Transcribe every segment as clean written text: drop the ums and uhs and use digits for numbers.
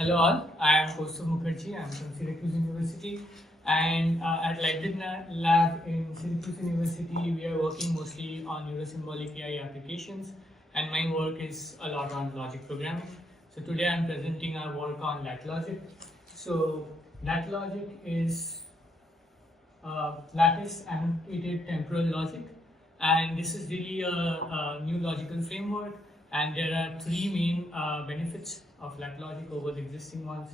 Hello all, I am Kaustuv Mukherji. I am from Syracuse University, and at LAT Lab in Syracuse University we are working mostly on Neuro Symbolic AI applications, and my work is a lot on logic programming. So today I am presenting our work on LAT Logic. So LAT Logic is Lattice annotated temporal logic, and this is really a new logical framework, and there are three main benefits of LAT logic over the existing ones.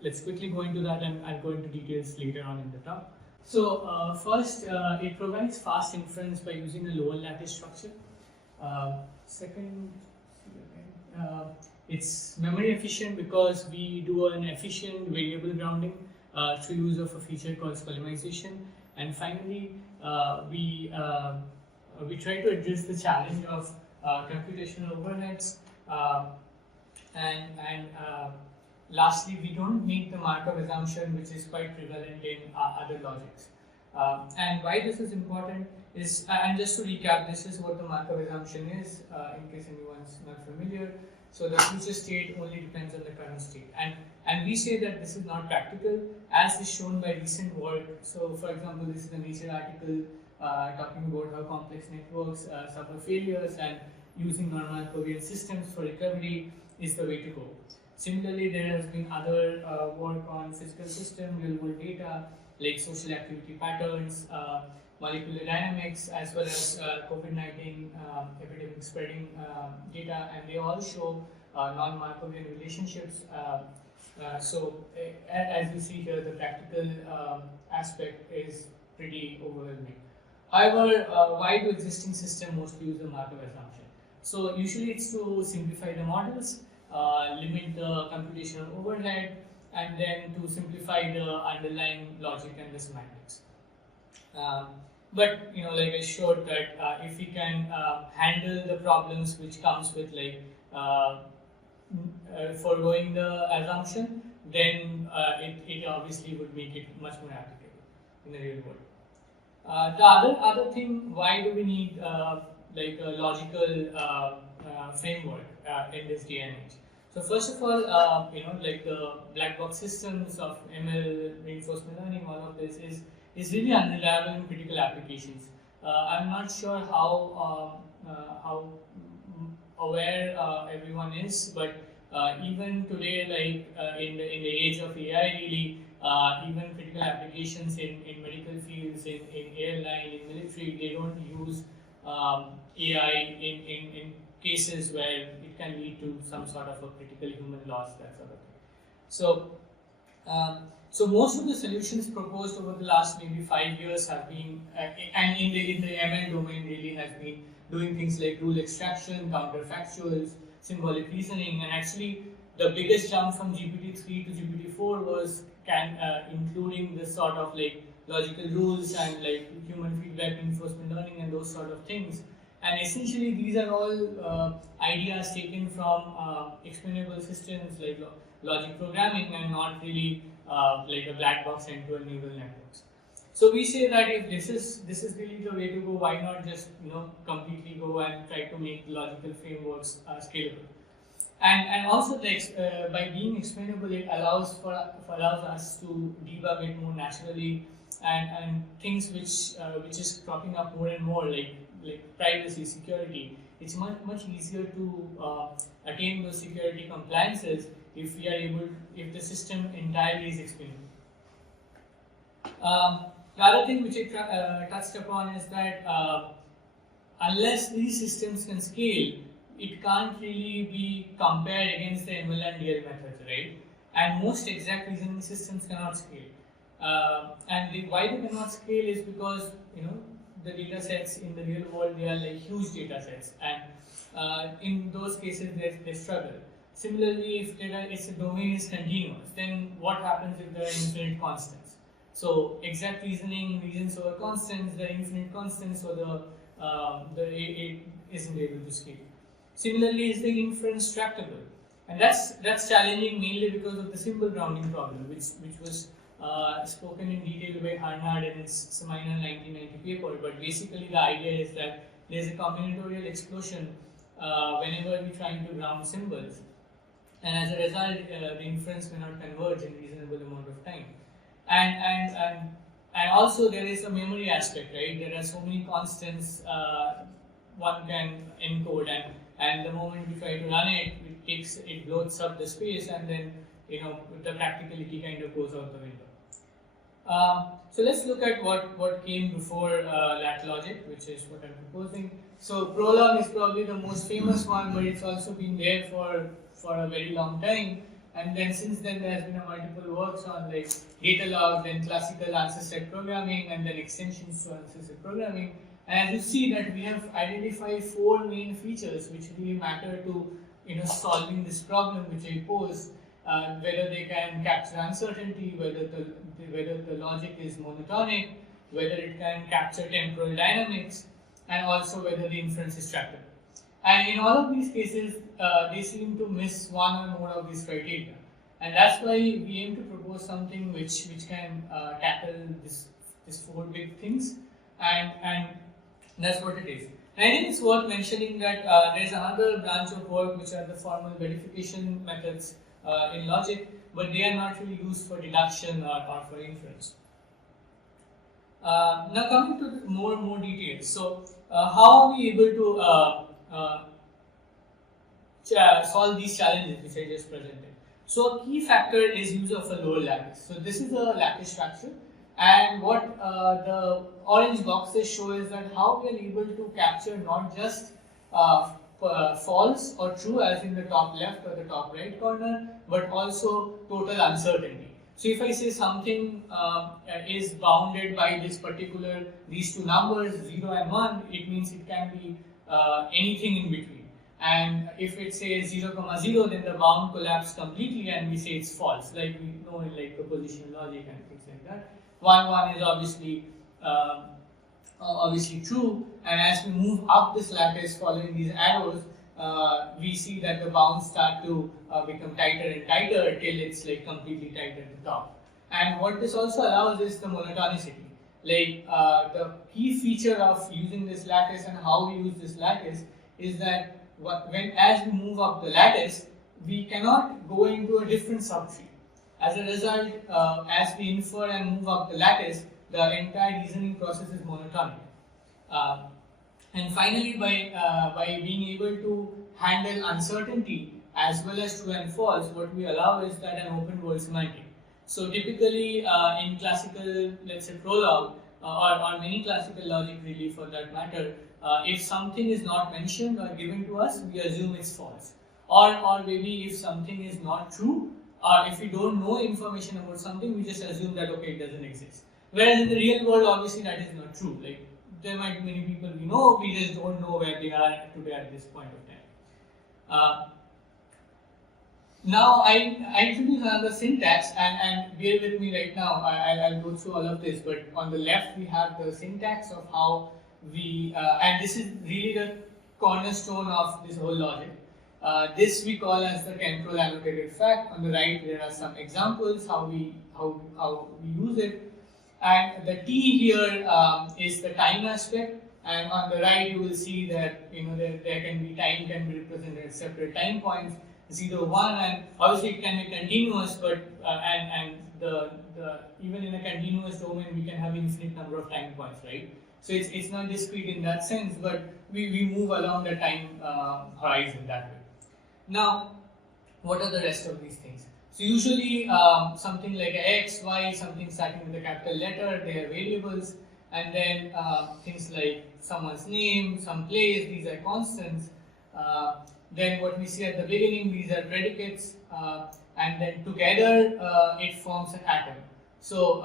Let's quickly go into that, and I'll go into details later on in the talk. So first, it provides fast inference by using a lower lattice structure. Second, it's memory efficient because we do an efficient variable grounding through use of a feature called Skolemization. And finally, we try to address the challenge of computational overheads. And lastly, we don't make the Markov assumption, which is quite prevalent in other logics. And why this is important is, and just to recap, this is what the Markov assumption is, in case anyone's not familiar. So the future state only depends on the current state. And we say that this is not practical, as is shown by recent work. So for example, this is a Nature article talking about how complex networks suffer failures, and using non-Markovian systems for recovery is the way to go. Similarly, there has been other work on physical system, real-world data, like social activity patterns, molecular dynamics, as well as COVID-19 epidemic spreading data, and they all show non-Markovian relationships. So as you see here, the practical aspect is pretty overwhelming. However, why do existing systems mostly use the Markov assumption? So usually it's to simplify the models, limit the computational overhead, and then to simplify the underlying logic and the semantics. But like I showed that if we can handle the problems which comes with like foregoing the assumption, then it obviously would make it much more applicable in the real world. The other thing, why do we need like a logical framework in this day and age? So first of all, like the black box systems of ML, reinforcement learning, all of this is really unreliable in critical applications. I'm not sure how aware everyone is, but even today, like in the age of AI, really, even critical applications in medical fields, in airline, in military, they don't use AI in cases where it can lead to some sort of a critical human loss, that sort of thing. So most of the solutions proposed over the last maybe 5 years have been, and in the ML domain really has been doing things like rule extraction, counterfactuals, symbolic reasoning, and actually the biggest jump from GPT-3 to GPT-4 was including this sort of like logical rules and like human feedback, reinforcement learning, and those sort of things. And essentially, these are all ideas taken from explainable systems like logic programming, and not really like a black box end-to-end neural networks. So we say that if this is really the way to go, why not just completely go and try to make logical frameworks scalable? And also by being explainable, it allows us to debug it more naturally, and things which is cropping up more and more, like privacy, security. It's much easier to attain those security compliances if the system entirely is explainable. The other thing which I touched upon is that unless these systems can scale, it can't really be compared against the ML and DL methods, right? And most exact reasoning systems cannot scale. And why they cannot scale is because the data sets in the real world, they are like huge data sets, and in those cases they struggle. Similarly, if the domain is continuous, then what happens if there are infinite constants? So exact reasoning reasons over constants, the infinite constants, so it isn't able to scale. Similarly, is the inference tractable? And that's challenging mainly because of the symbol grounding problem, which was spoken in detail by Harnad in its seminal 1990 paper. But basically, the idea is that there's a combinatorial explosion whenever we're trying to ground symbols. and as a result, the inference may not converge in reasonable amount of time. And also there is a memory aspect, right? There are so many constants one can encode, and the moment you try to run it, it bloats up the space, and then the practicality kind of goes out the window. So let's look at what came before LAT logic, which is what I'm proposing. So Prolog is probably the most famous one, but it's also been there for a very long time. And then since then there has been a multiple works on like data log, then classical answer set programming, and then extensions to answer set programming. And as you see that we have identified 4 main features which really matter to solving this problem which I pose. Whether they can capture uncertainty, whether the logic is monotonic, whether it can capture temporal dynamics, and also whether the inference is tractable. And in all of these cases, they seem to miss one or more of these criteria. And that's why we aim to propose something which can tackle these 4 big things, and that's what it is. And I think it's worth mentioning that there's another branch of work which are the formal verification methods in logic, but they are not really used for deduction or for inference. Now coming to more details. So how are we able to solve these challenges which I just presented? So a key factor is use of a lower lattice. So this is a lattice structure, and what the orange boxes show is that how we are able to capture not just false or true as in the top left or the top right corner, but also total uncertainty. So if I say something is bounded by these 2 numbers, 0 and 1, it means it can be anything in between. And if it says 0, 0, then the bound collapses completely and we say it's false, like we know in like propositional logic and things like that. 1 is obviously true, and as we move up this lattice following these arrows, we see that the bounds start to become tighter and tighter till it's like completely tight at the top. And what this also allows is the monotonicity. Like the key feature of using this lattice and how we use this lattice is that as we move up the lattice, we cannot go into a different subtree. As a result, as we infer and move up the lattice, the entire reasoning process is monotonic. And finally, by being able to handle uncertainty as well as true and false, what we allow is that an open world semantic. So typically in classical, let's say Prolog, or many classical logic really for that matter, if something is not mentioned or given to us, we assume it's false. Or maybe if something is not true, or if we don't know information about something, we just assume that okay, it doesn't exist. Whereas in the real world, obviously that is not true. Like there might be many people we know, we just don't know where they are today at this point of time. Now I introduce another syntax, and bear with me right now, I'll go through all of this, but on the left we have the syntax of how we, and this is really the cornerstone of this whole logic. This we call as the temporal annotated fact. On the right there are some examples how we use it, and the T here is the time aspect, and on the right you will see that there can be time can be represented at separate time points, 0, 1, and obviously it can be continuous, but even in a continuous domain we can have infinite number of time points, right? So it's not discrete in that sense, but we move along the time horizon that way. Now, what are the rest of these things? So usually something like X, Y, something starting with a capital letter, they are variables, and then things like someone's name, some place, these are constants. Then what we see at the beginning, these are predicates, and then together it forms an atom. So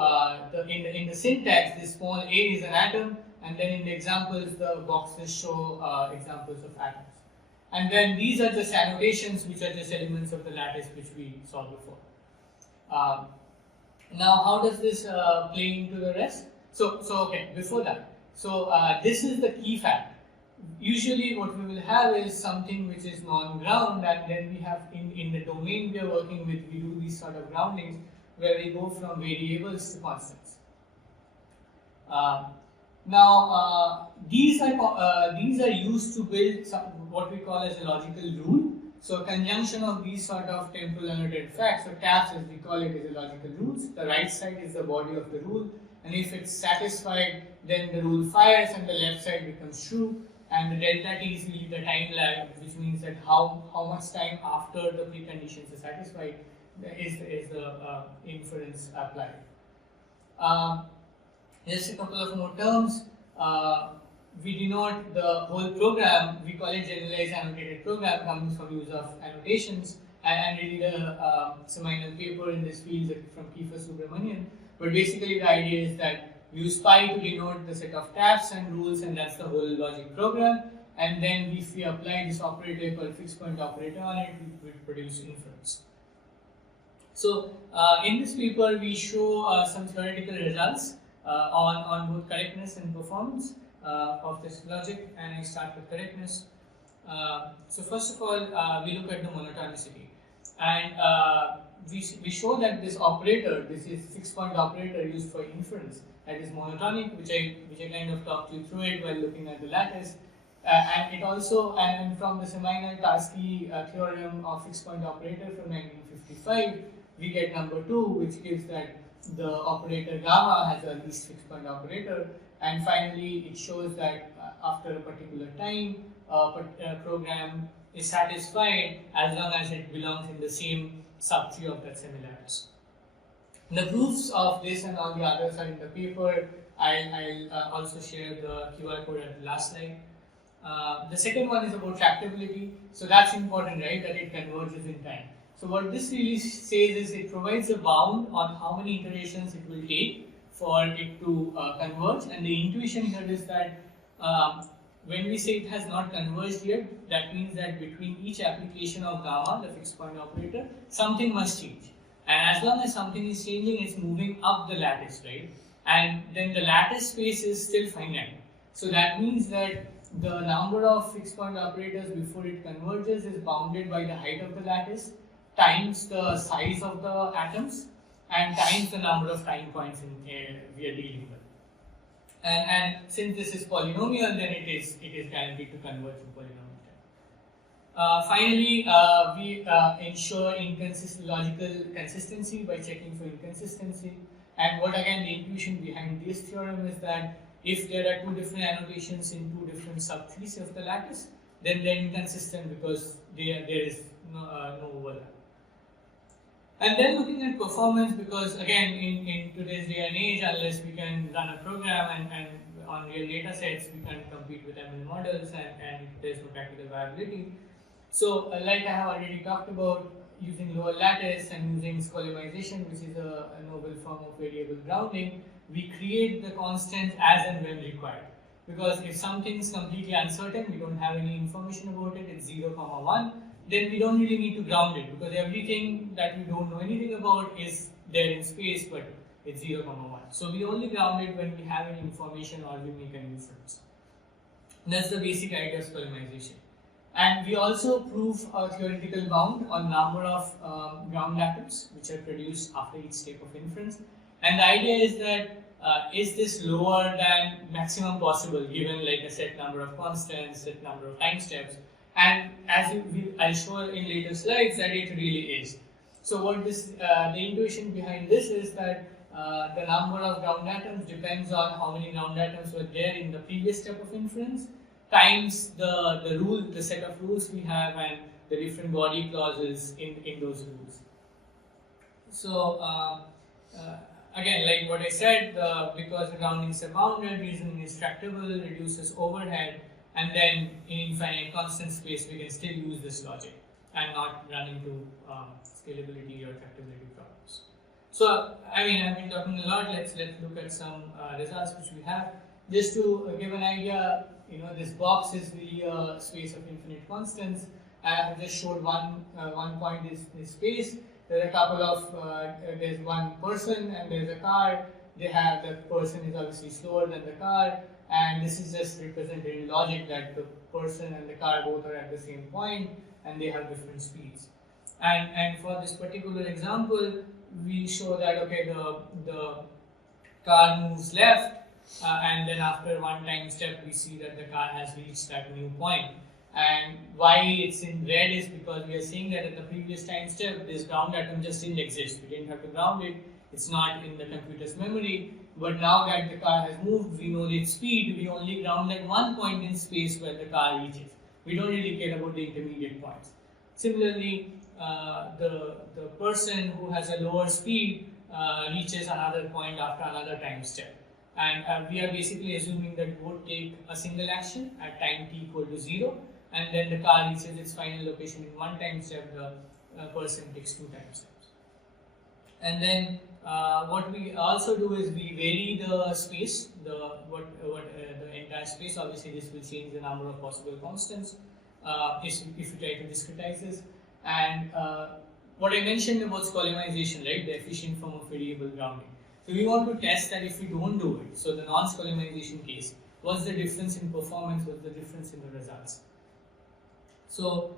in the syntax, this small a is an atom, and then in the examples, the boxes show examples of atoms. And then these are just annotations, which are just elements of the lattice which we saw before. Now, how does this play into the rest? So okay, before that, this is the key fact. Usually what we will have is something which is non-ground, and then we have in the domain we are working with, we do these sort of groundings where we go from variables to constants. Now these are used to build what we call as a logical rule. So conjunction of these sort of temporal annotated facts, or taps as we call it, is a logical rules. The right side is the body of the rule, and if it's satisfied, then the rule fires and the left side becomes true. And the delta t is really the time lag, which means that how much time after the preconditions are satisfied is the inference applied. Just a couple of more terms. We denote the whole program, we call it generalized annotated program, coming from use of annotations, and really the seminal paper in this field is from Kiefer Subramanian. But basically the idea is that we use pi to denote the set of taps and rules, and that's the whole logic program. And then if we apply this operator called fixed point operator on it, we produce inference. So in this paper we show some theoretical results on both correctness and performance of this logic, and I start with correctness. So first of all, we look at the monotonicity, and we show that this operator, this is fixed point operator used for inference, that is monotonic, which I kind of talked you through it while looking at the lattice, and it also, and from the seminal Tarski theorem of fixed point operator from 1955, we get number 2, which gives that the operator gamma has a least fixed point operator. And finally, it shows that after a particular time, a program is satisfied as long as it belongs in the same subtree of that semi-lattice. The proofs of this and all the others are in the paper. I'll also share the QR code at the last slide. The second one is about tractability. So that's important, right? That it converges in time. So what this really says is it provides a bound on how many iterations it will take for it to converge, and the intuition here is that when we say it has not converged yet, that means that between each application of gamma, the fixed point operator, something must change. And as long as something is changing, it's moving up the lattice, right? And then the lattice space is still finite. So that means that the number of fixed point operators before it converges is bounded by the height of the lattice times the size of the atoms and times the number of time points we are dealing with. And since this is polynomial, then it is guaranteed to converge to polynomial. Finally, we ensure logical consistency by checking for inconsistency. And what again the intuition behind this theorem is that if there are two different annotations in two different subtrees of the lattice, then they're inconsistent because there is no overlap. And then looking at performance, because again in today's day and age, unless we can run a program and on real data sets, we can't compete with ML models and there's no practical viability. So like I have already talked about, using lower lattice and using Skolemization, which is a novel form of variable grounding, we create the constants as and when required. Because if something is completely uncertain, we don't have any information about it, it's 0, 1, then we don't really need to ground it, because everything that we don't know anything about is there in space, but it's 0, 1. So we only ground it when we have any information or we make an inference. That's the basic idea of Skolemization. And we also prove a theoretical bound on number of ground atoms which are produced after each step of inference. And the idea is that is this lower than maximum possible given like a set number of constants, set number of time steps, and as I'll show in later slides that it really is. So what this the intuition behind this is that the number of ground atoms depends on how many ground atoms were there in the previous step of inference times the rule, the set of rules we have and the different body clauses in those rules. So again, like what I said, because the groundings are bounded, reasoning is tractable, reduces overhead, and then in infinite constant space we can still use this logic and not run into scalability or tractability problems. So I mean, I've been talking a lot. Let's look at some results which we have. Just to give an idea, you know, this box is really a space of infinite constants. I have just showed one point in space. There are a couple of there's one person and there's a car. The person is obviously slower than the car, and this is just represented in logic that the person and the car both are at the same point and they have different speeds. And for this particular example, we show that okay, the car moves left, and then after one time step we see that the car has reached that new point. And why it's in red is because we are saying that at the previous time step, this ground atom just didn't exist. We didn't have to ground it. It's not in the computer's memory. But now that the car has moved, we know its speed. We only ground at one point in space where the car reaches. We don't really care about the intermediate points. Similarly, the person who has a lower speed reaches another point after another time step. And we are basically assuming that we would take a single action at time t equal to 0, and then the car reaches its final location in one time step, the person takes 2 time steps. And then what we also do is we vary the space, the entire space. Obviously, this will change the number of possible constants if you try to discretize this. And what I mentioned about Skolemization, right, the efficient form of variable grounding. So we want to test that if we don't do it. So the non-Skolemization case, what's the difference in performance? What's the difference in the results? So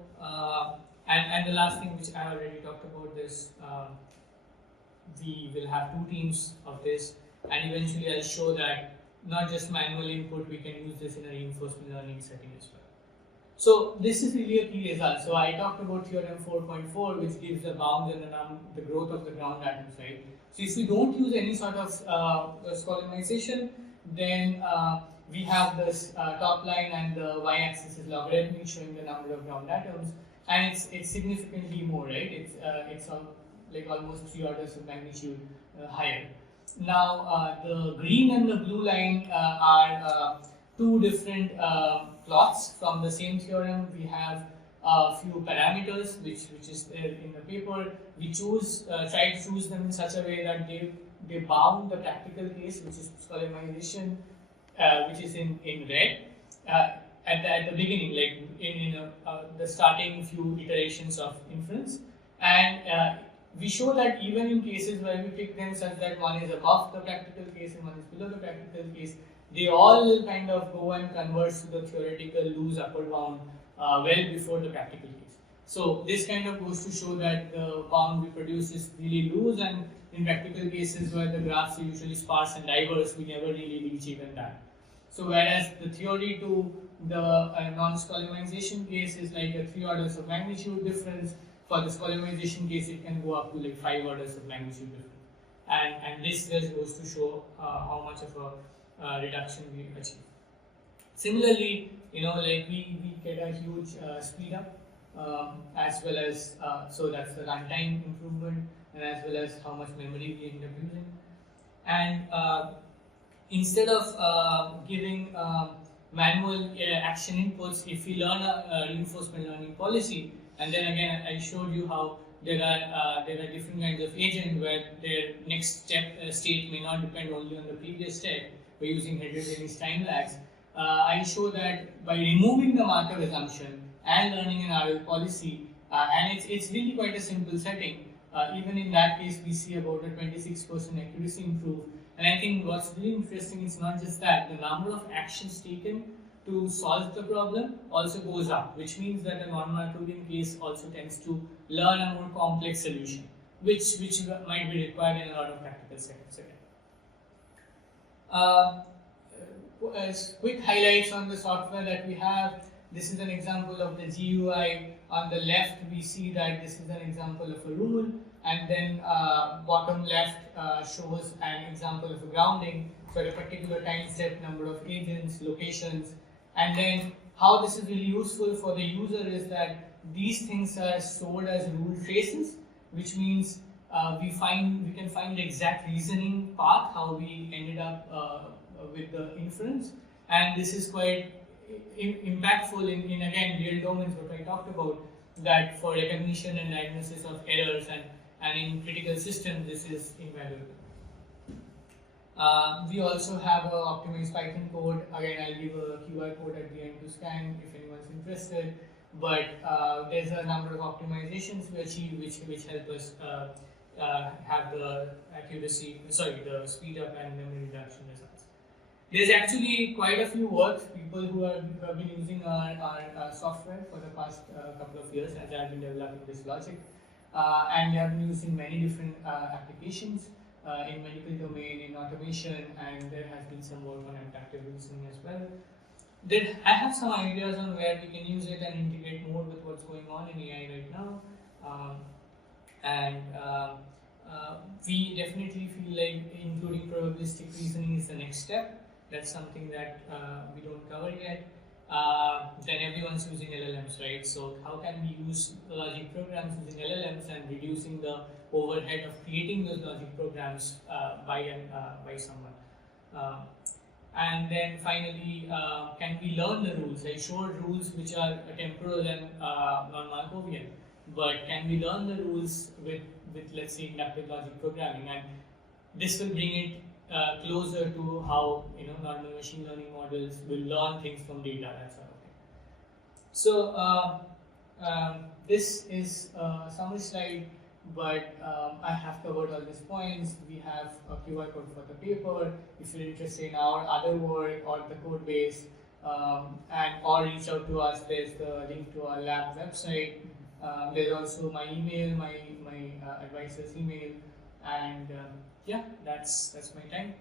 and the last thing which I already talked about is we will have 2 teams of this, and eventually I'll show that not just manual input, we can use this in a reinforcement learning setting as well. So this is really a key result. So I talked about theorem 4.4, which gives the bounds and the growth of the ground atoms, right? So if we don't use any sort of Skolemization, then we have this top line and the y-axis is logarithmic, showing the number of ground atoms, and it's significantly more, right? It's like almost 3 orders of magnitude higher. Now the green and the blue line are 2 different plots from the same theorem. We have a few parameters which is there in the paper. We try to choose them in such a way that they bound the practical case, which is Skolemization, which is in red at the beginning, like in the starting few iterations of inference. And we show that even in cases where we pick them such that one is above the practical case and one is below the practical case, they all kind of go and converge to the theoretical loose upper bound well before the practical case. So this kind of goes to show that the bound we produce is really loose, and in practical cases where the graphs are usually sparse and diverse, we never really reach even that. So whereas the theory to the non-Skolemization case is like a 3 orders of magnitude difference, for the Skolemization case it can go up to like 5 orders of magnitude difference. And this just goes to show how much of a reduction we achieve. Similarly, like we get a huge speed up as well as, so that's the runtime improvement, and as well as how much memory we end up using. And instead of giving manual action inputs, if we learn a reinforcement learning policy, and then again I showed you how there are different kinds of agents where their next state may not depend only on the previous step. We're using heterogeneous time lags. I show that by removing the Markov assumption and learning an RL policy, and it's really quite a simple setting. Even in that case, we see about a 26% accuracy improve. And I think what's really interesting is not just that, the number of actions taken to solve the problem also goes up, which means that a non-Markovian case also tends to learn a more complex solution, which might be required in a lot of practical settings. As quick highlights on the software that we have, this is an example of the GUI. On the left, we see that this is an example of a rule, and then bottom left shows an example of a grounding for a particular time step, number of agents, locations, and then how this is really useful for the user is that these things are stored as rule traces, which means we can find the exact reasoning path, how we ended up with the inference, and this is quite impactful in again real domains, what I talked about, that for recognition and diagnosis of errors and in critical systems this is invaluable. We also have a optimized Python code. Again, I'll give a QR code at the end to scan if anyone's interested, but there's a number of optimizations we achieve which help us have the the speed up and memory reduction results. There's actually quite a few works, people who have been using our software for the past couple of years as I've been developing this logic, and they have been used in many different applications in medical domain, in automation, and there has been some work on adaptive reasoning as well. I have some ideas on where we can use it and integrate more with what's going on in AI right now. Um, and we definitely feel like including probabilistic reasoning is the next step. That's something that we don't cover yet. Then everyone's using LLMs, right? So how can we use logic programs using LLMs and reducing the overhead of creating those logic programs by someone? Uh, and then finally, can we learn the rules? I showed rules which are temporal and non-Markovian, but can we learn the rules with let's say inductive logic programming? And this will bring it closer to how normal machine learning models will learn things from data, that sort of thing. So this is a summary slide, but I have covered all these points. We have a QR code for the paper. If you're interested in our other work or the code base, and or reach out to us, there's the link to our lab website. There's also my email, my advisor's email, and yeah, that's my time.